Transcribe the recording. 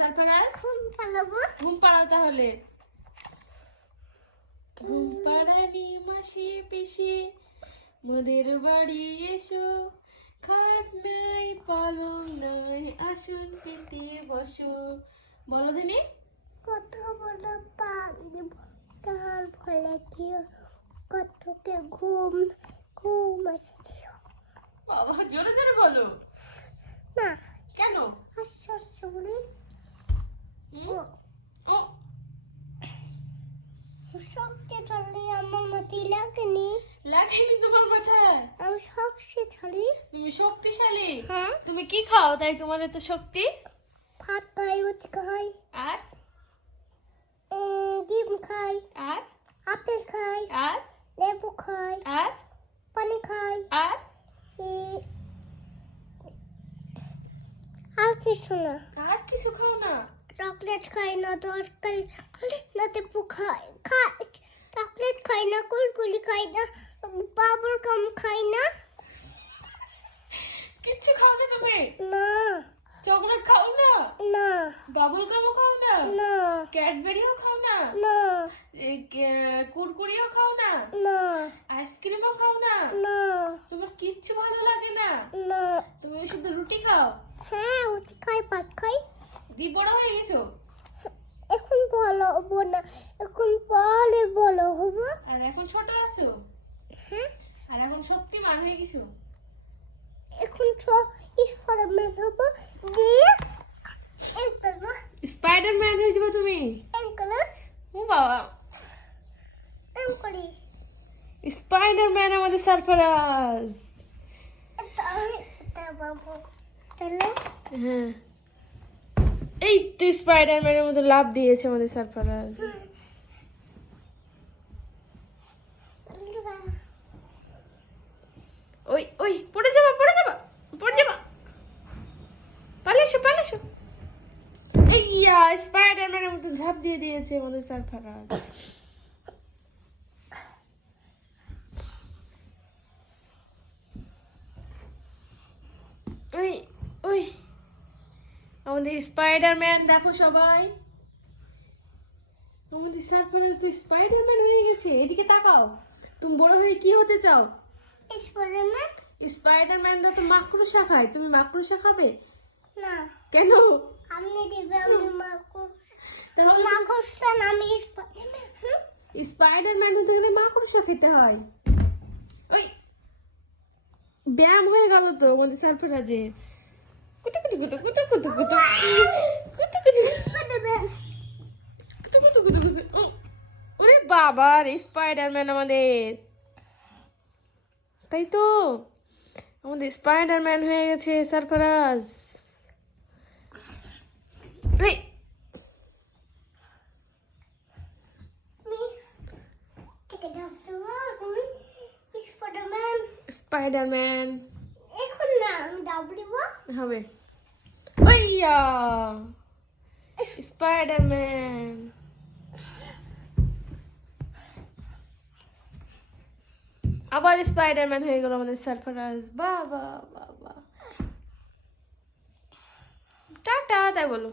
সারফারাজ? ঘুম পাড়াও তাহলে। ঘুম পাড়ানি মাসি পিসি মোদের বাড়ি এসো, খাট নাই পালং নাই আসন পেতে বসো। বলো দিনি। কত বড় পানি তার ফলে কি কতকে ঘুম ঘুম এসেছে। বাবা জোরে জোরে বলো না কেন? আসলে ও শক্তি থাকলে আমার মাথায় লাগেনি। লাগেনি তোমার মাথায়? আমি শক্তিশালী। তুমি শক্তিশালী? হ্যাঁ। তুমি কি খাও তাই তোমার এত শক্তি? ভাত খাই, রুটি খাই, আর ডিম খাই, আর আপেল খাই, আর লেবু খাই, আর পানি খাই, আর আর কিছু না। আর কিছু খাও না? চকলেট খাই না, তরকারি না, লেবু খাই খাই, চকলেট খাই না, কুরকুরি খাই না, বাবুল গাম খাই না। কিচ্ছু খাও না তুমি? না চকলেট খাও না? না বাবল গামও খাও না? না ক্যাডবেরিও খাও না? না কুরকুরিও খাও না? না আইসক্রিমও খাও না? না তোমার কিচ্ছু ভালো লাগে না? না। তুমি শুধু রুটি খাও? হ্যাঁ, রুটি খাই, ভাত খাই। বড় হয়ে গেছো? এখন বড় হবো না, এখন পরে বড় হবো। আর এখন ছোট আছো? হ্যাঁ। আর এখন শক্তিমান হয়ে গেছো? এখন স্পাইডারম্যান হবো, দিয়ে স্পাইডারম্যান হয়ে যাবে তুমি? ও বাবা, স্পাইডারম্যান আমাদের সারফারাজ। হ্যাঁ, এই তো স্পাইডারম্যানের মতো লাভ দিয়েছে আমাদের সারফারাজ। ওই ওই পড়ে যাবা পড়ে যাবা পড়ে যাবা, পালাসো পালাসো। এইয়া স্পাইডারম্যানের মতো ঝাঁপ দিয়ে দিয়েছে আমাদের সারফারাজ। ওই ওই আমাদের স্পাইডারম্যান দেখো সবাই, আমাদের সারফারাজ তো স্পাইডারম্যান হয়ে গেছে। এদিকে তাকাও, তুমি বড় হয়ে কি হতে চাও? স্পাইডারম্যান। স্পাইডারম্যানরা তো মাকড়সা খায়, তুমি মাকড়সা খাবে? না। কেন? আপনি দিবে, আমি মাকড়সা না, আমি স্পাইডারম্যান। স্পাইডারম্যান হতে গেলে মাকড়সা খেতে হয়। ওই ব্যায়াম হয়ে গেল তো আমাদের সারফারাজের। কুতু কুতু কুতু কুতু কুতু কুতু কুতু কুতু স্পাইডারম্যান। কুতু কুতু কুতু কুতু। ওরে বাবা রে, স্পাইডারম্যান আমাদের। তাই তো আমাদের স্পাইডারম্যান হয়ে গেছে সারফারাজ। এই স্পাইডারম্যান এখন না, আমি ডাবলিব হবে। ওইয়া স্পাইডারম্যান। আবার স্পাইডারম্যান হয়ে গেল আমাদের সারফারাজ। বাবা বাবা, টাটা তাই বলো।